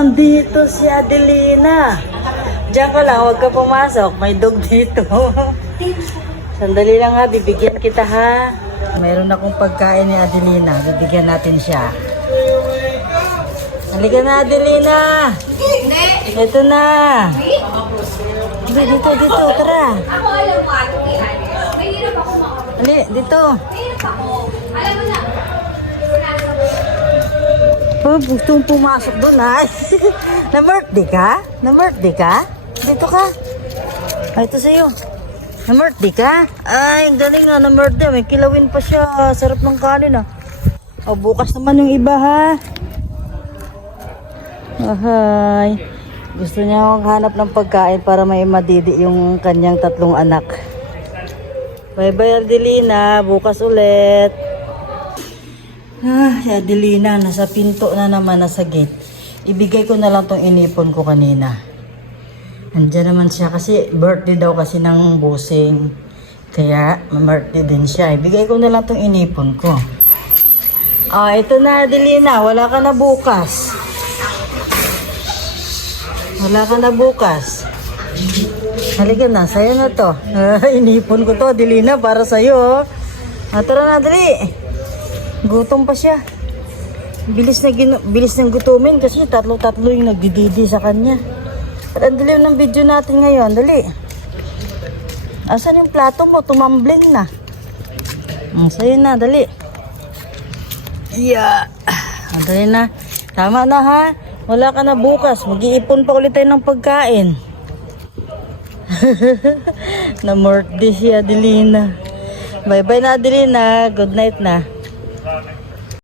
Nandito si Adelina. Diyan ka lang, huwag ka pumasok. May dog dito. Sandali lang ha, bibigyan kita ha. Meron akong pagkain ni Adelina. Bibigyan natin siya. Halika na, Adelina. Ito na. Dito, tara. Ako alam mo ato eh. Mahirap ako makapag. Ali, dito. Mahirap ako. Alam mo na. Oh, gustong pumasok doon ha. Na-birthday ka? Na-birthday ka? Dito ka. Ay, ito sa'yo. Na-birthday ka? Ay, ang galing nga na-birthday. May kilawin pa siya. Sarap ng kanin ha. O, bukas naman yung iba ha. Ahay. Gusto niya maghanap ng pagkain para may madidi yung kanyang 3 anak. Bye-bye Adelina. Bukas ulit. Si Adelina, nasa pinto na naman, nasa gate. Ibigay ko na lang tong inipon ko kanina. Andiyan naman siya kasi birthday daw kasi ng busing. Kaya birthday din siya. Ibigay ko na lang tong inipon ko. Ito na Adelina, wala ka na bukas. Wala ka na bukas. Halika na, sa'yo na to. Inipon ko to Adelina para sa'yo. Tara na dali. Gutom pa siya. Bilis ng gutumin kasi tatlo yung nagdididi sa kanya. At ang dilim ng video natin ngayon. Dali. Asan yung plato mo? Tumambling na. Sa'yo na. Dali. Yeah. Dali na. Tama na ha. Wala ka na bukas. Mag-iipon pa ulit tayo ng pagkain. Na-birthday si Adelina. Bye-bye na Adelina. Good night na.